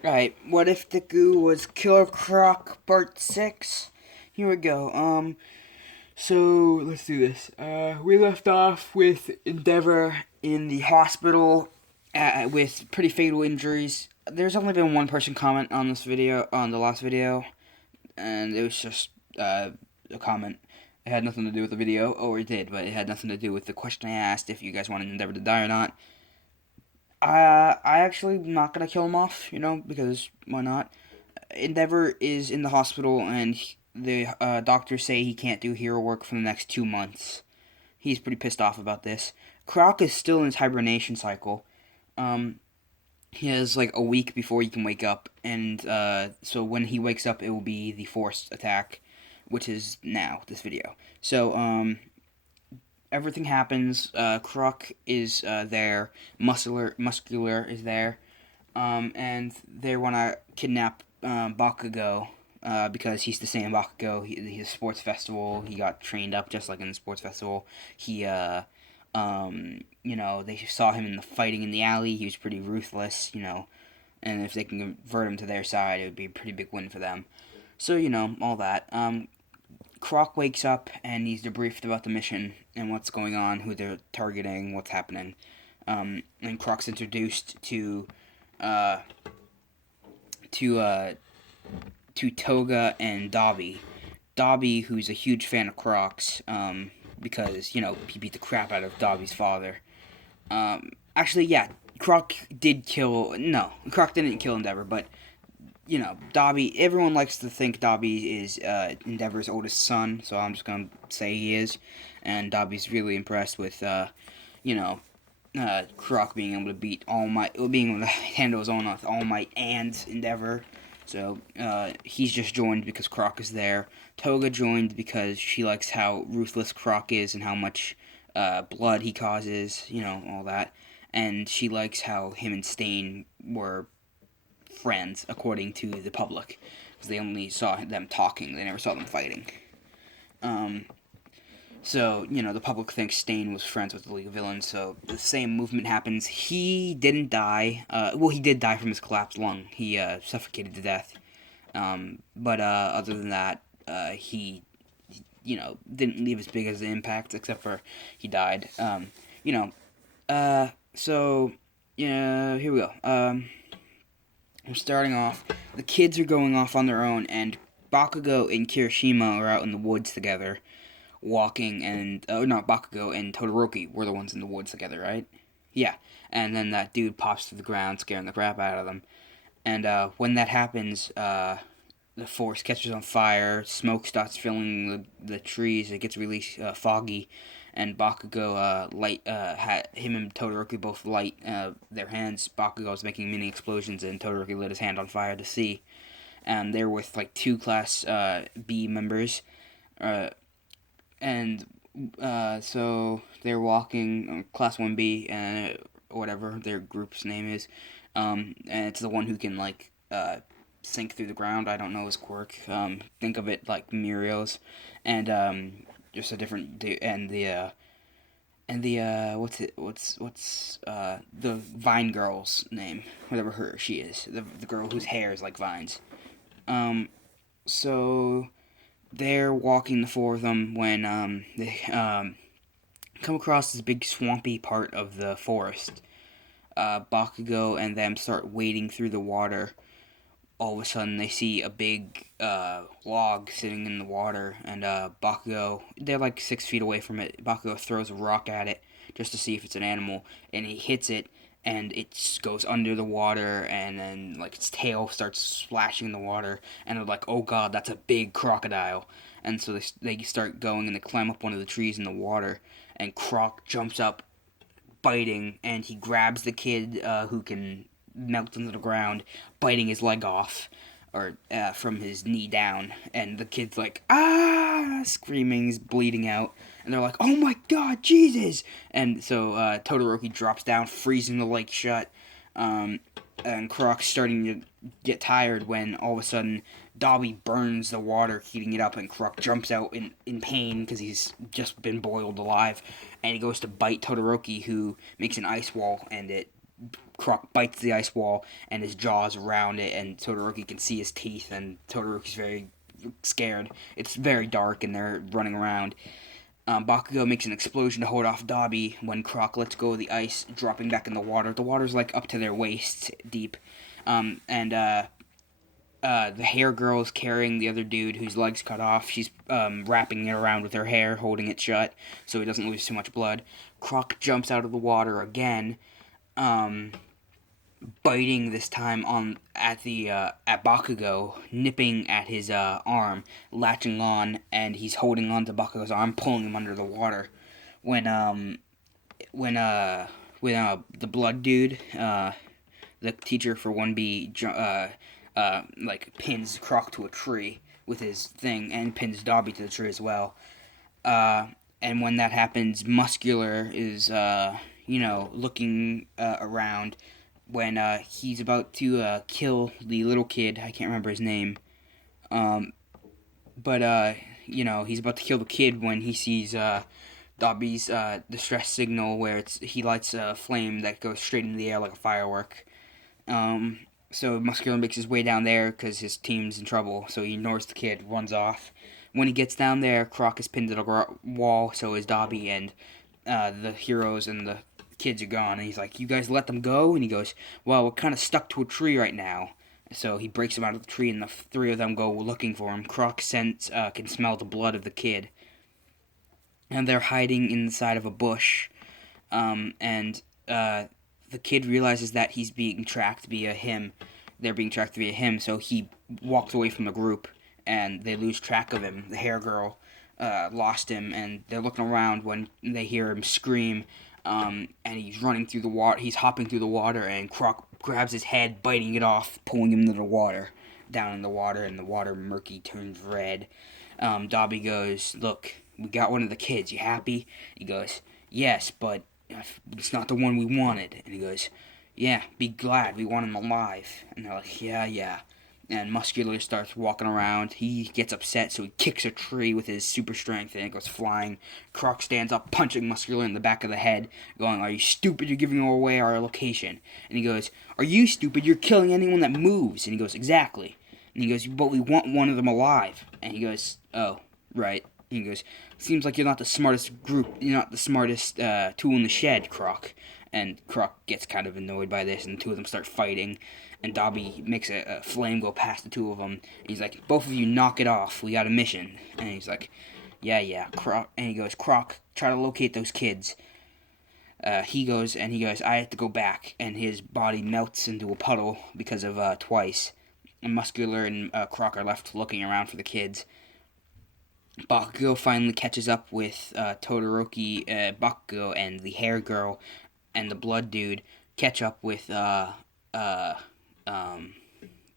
Right, what if the goo was Killer Croc Part 6? Here we go. So let's do this. We left off with Endeavor in the hospital with pretty fatal injuries. There's only been one person comment on this video, on the last video, and it was just a comment. It had nothing to do with the video, or it did, but it had nothing to do with the question I asked if you guys wanted Endeavor to die or not. I actually not gonna kill him off, because why not? Endeavor is in the hospital, and the doctors say he can't do hero work for the next 2 months. He's pretty pissed off about this. Croc is still in his hibernation cycle. Um, he has like a week before he can wake up, and so when he wakes up, it will be the forced attack, which is now this video. So everything happens. Croc is there. Muscular is there. And they want to kidnap Bakugo because he's the same Bakugo. He's a sports festival. He got trained up just like in the sports festival. They saw him in the fighting in the alley. He was pretty ruthless. And if they can convert him to their side, it would be a pretty big win for them. So, all that. Croc wakes up and he's debriefed about the mission and what's going on, who they're targeting, what's happening. And Croc's introduced uh, to Toga and Dobby. Dobby, who's a huge fan of Croc's, because he beat the crap out of Dobby's father. Actually, yeah, Croc did kill. No, Croc didn't kill Endeavor, but Dobby. Everyone likes to think Dobby is Endeavor's oldest son, so I'm just gonna say he is. And Dobby's really impressed with you know Croc being able to beat All Might, being able to handle his own with All Might and Endeavor. So he's just joined because Croc is there. Toga joined because she likes how ruthless Croc is and how much blood he causes, all that. And she likes how him and Stain were friends, according to the public, because they only saw them talking, they never saw them fighting. Um, so, the public thinks Stain was friends with the League of Villains, so the same movement happens. He didn't die. Well, he did die from his collapsed lung. He suffocated to death. But other than that, he, didn't leave as big as an impact, except for he died. You know, so, yeah, here we go. We're starting off. The kids are going off on their own, and Bakugo and Kirishima are out in the woods together walking, and not Bakugo and Todoroki were the ones in the woods together, right? Yeah. And then that dude pops to the ground, scaring the crap out of them. And when that happens, the forest catches on fire. Smoke starts filling the trees. It gets really foggy, and Bakugo him and Todoroki both light their hands. Bakugo is making mini explosions, and Todoroki lit his hand on fire to see. And they're with like two Class B members. Uh, and so they're walking Class 1B and whatever their group's name is, and it's the one who can like sink through the ground. I don't know his quirk. Think of it like Muriel's, and just a different and the what's the Vine girl's name, whatever she is, the girl whose hair is like vines. Um, so they're walking, the four of them, when they come across this big swampy part of the forest. Bakugo and them start wading through the water. All of a sudden, they see a big log sitting in the water, and Bakugo, they're like 6 feet away from it. Bakugo throws a rock at it just to see if it's an animal, and he hits it, and it goes under the water, and then like its tail starts splashing in the water, and they're like, "Oh God, that's a big crocodile!" And so they start going, and they climb up one of the trees in the water, and Croc jumps up, biting, and he grabs the kid who can melt into the ground, biting his leg off, or from his knee down, and the kid's like, ah, screaming, he's bleeding out, and they're like, oh my God, Jesus! And so Todoroki drops down, freezing the lake shut, and Croc's starting to get tired when all of a sudden Dobby burns the water, heating it up, and Croc jumps out in pain because he's just been boiled alive, and he goes to bite Todoroki, who makes an ice wall, and it Croc bites the ice wall, and his jaws around it, and Todoroki can see his teeth, and Todoroki's very scared. It's very dark, and they're running around. Bakugo makes an explosion to hold off Dobby when Croc lets go of the ice, dropping back in the water. The water's like up to their waist deep. And the hair girl is carrying the other dude whose leg's cut off. She's wrapping it around with her hair, holding it shut so he doesn't lose too much blood. Croc jumps out of the water again, biting this time on at Bakugo, nipping at his arm, latching on, and he's holding on to Bakugo's arm, pulling him under the water. When when the blood dude, the teacher for 1B, like pins Croc to a tree with his thing, and pins Dobby to the tree as well. And when that happens, Muscular is looking around when he's about to kill the little kid. I can't remember his name. But he's about to kill the kid when he sees Dobby's distress signal, where he lights a flame that goes straight into the air like a firework. So Muscular makes his way down there because his team's in trouble, so he ignores the kid, runs off. When he gets down there, Croc is pinned to the wall, so is Dobby, and the heroes and the kids are gone. And he's like, "You guys let them go?" And he goes, "Well, we're kind of stuck to a tree right now." So he breaks them out of the tree, and the three of them go looking for him. Croc can smell the blood of the kid. And they're hiding inside of a bush. And the kid realizes that he's being tracked via him. They're being tracked via him, so he walks away from the group, and they lose track of him. The hair girl lost him, and they're looking around when they hear him scream, and he's running through the water. He's hopping through the water, and Croc grabs his head, biting it off, pulling him into the water, down in the water, and the water murky turns red. Dobby goes, "Look, we got one of the kids. You happy?" He goes, "Yes, but it's not the one we wanted." And he goes, "Yeah, be glad, we want him alive." And they're like, yeah. And Muscular starts walking around. He gets upset, so he kicks a tree with his super strength, and it goes flying. Croc stands up, punching Muscular in the back of the head, going, "Are you stupid? You're giving away our location." And he goes, "Are you stupid? You're killing anyone that moves." And he goes, "Exactly." And he goes, "But we want one of them alive." And he goes, "Oh, right." And he goes, "Seems like you're not the smartest tool in the shed, Croc." And Croc gets kind of annoyed by this, and the two of them start fighting. And Dobby makes a flame go past the two of them. And he's like, "Both of you knock it off. We got a mission." And he's like, yeah. Croc. And he goes, "Croc, try to locate those kids." He goes, "I have to go back." And his body melts into a puddle because of twice. And Muscular and Croc are left looking around for the kids. Bakugo finally catches up with Todoroki. Bakugo and the hair girl and the blood dude catch up with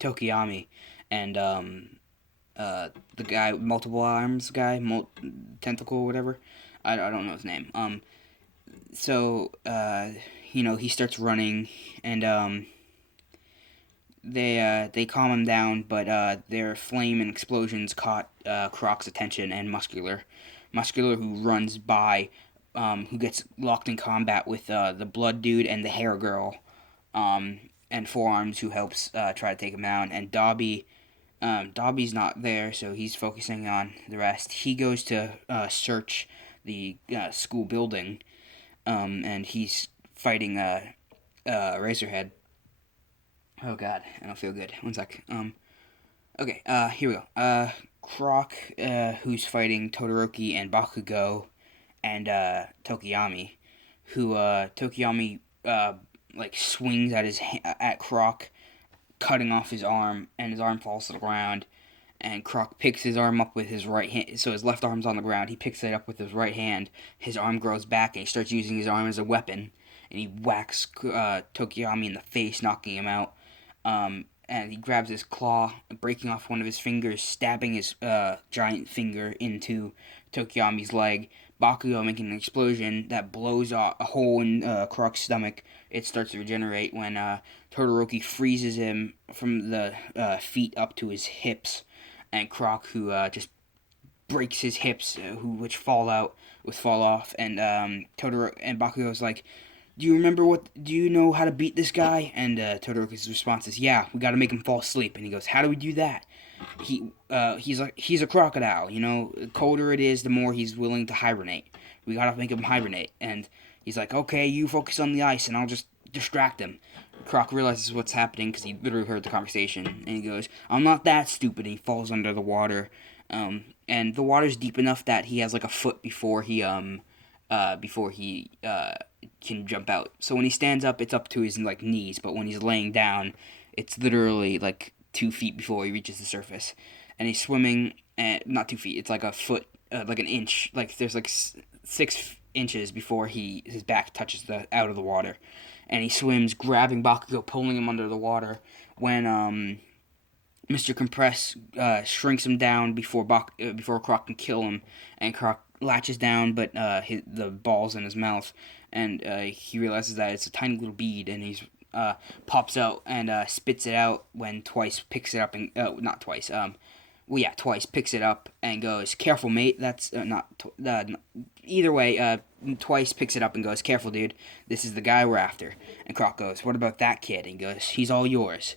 Tokiyami and the guy with multiple arms guy, tentacle, whatever. I don't know his name. So he starts running, and they calm him down, but their flame and explosions caught Croc's attention, and Muscular, who runs by, who gets locked in combat with the blood dude and the hair girl, and Forearms, who helps try to take him down. And Dobby's not there, so he's focusing on the rest. He goes to search the school building, and he's fighting Razorhead. Oh god, I don't feel good. One sec. Okay, here we go. Croc, who's fighting Todoroki and Bakugo, and Tokiyami, who Tokiyami swings at Croc, cutting off his arm, and his arm falls to the ground. And Croc picks his arm up with his right hand, so his left arm's on the ground. He picks it up with his right hand. His arm grows back, and he starts using his arm as a weapon. And he whacks Tokiyami in the face, knocking him out. And he grabs his claw, breaking off one of his fingers, stabbing his giant finger into Tokiyami's leg. Bakugo making an explosion that blows a hole in Croc's stomach. It starts to regenerate when Todoroki freezes him from the feet up to his hips. And Croc, who just breaks his hips, which fall off. And Bakugo's like, Do you know how to beat this guy? And Todoroki's response is, yeah, we got to make him fall asleep. And he goes, how do we do that? He's a crocodile. You know, the colder it is, the more he's willing to hibernate. We got to make him hibernate. And he's like, okay, you focus on the ice, and I'll just distract him. Croc realizes what's happening because he literally heard the conversation, and he goes, I'm not that stupid. And he falls under the water, and the water's deep enough that he has like a foot before he can jump out. So when he stands up, it's up to his like knees, but when he's laying down, it's literally like 2 feet before he reaches the surface. And he's swimming, and not 2 feet. It's like a foot, like an inch. Like there's like 6 inches before his back touches the out of the water, and he swims, grabbing Bakugo, pulling him under the water. When Mr. Compress shrinks him down before Croc can kill him, and Croc latches down, but the ball's in his mouth, and he realizes that it's a tiny little bead, and he's pops out and spits it out when Twice picks it up and not Twice Twice picks it up and goes, careful mate, that's either way, Twice picks it up and goes, careful dude, this is the guy we're after. And Croc goes, what about that kid? And he goes, he's all yours.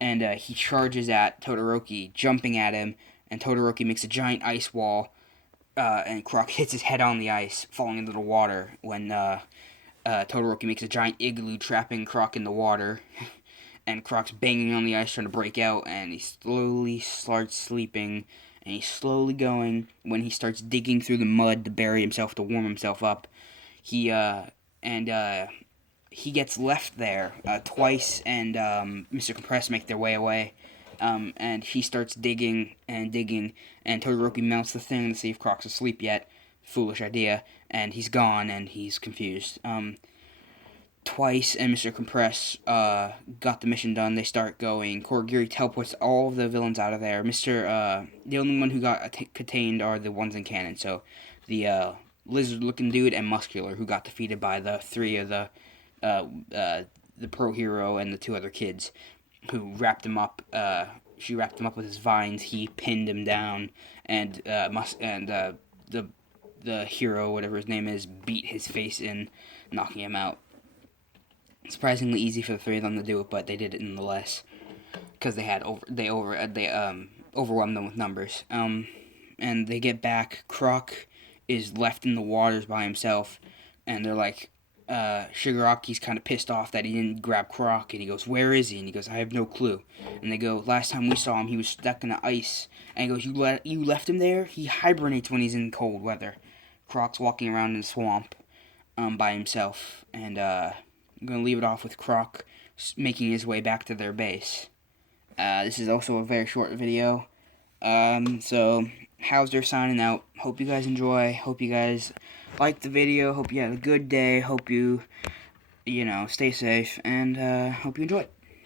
And he charges at Todoroki, jumping at him, and Todoroki makes a giant ice wall, and Croc hits his head on the ice, falling into the water, when Todoroki makes a giant igloo, trapping Croc in the water, and Croc's banging on the ice trying to break out, and he slowly starts sleeping, and he's slowly going. When he starts digging through the mud to bury himself, to warm himself up, he gets left there. Twice and Mr. Compress make their way away, and he starts digging, and Todoroki mounts the thing to see if Croc's asleep yet. Foolish idea, and he's gone, and he's confused. Twice and Mr. Compress got the mission done. They start going. Korigiri teleports all of the villains out of there. The only one who got contained are the ones in canon. So the lizard-looking dude and Muscular, who got defeated by the three of the pro hero and the two other kids, who wrapped him up. She wrapped him up with his vines. He pinned him down, and the hero, whatever his name is, beat his face in, knocking him out. Surprisingly easy for the three of them to do it, but they did it nonetheless because they overwhelmed them with numbers. And they get back. Croc is left in the waters by himself, and they're like, Shigaraki's kind of pissed off that he didn't grab Croc, and he goes, where is he? And he goes, I have no clue. And they go, last time we saw him, he was stuck in the ice. And he goes, you left him there? He hibernates when he's in cold weather. Croc's walking around in the swamp by himself, and I'm going to leave it off with Croc making his way back to their base. This is also a very short video. So, Hauser signing out. Hope you guys enjoy. Hope you guys liked the video. Hope you had a good day. Hope you stay safe. And hope you enjoy it.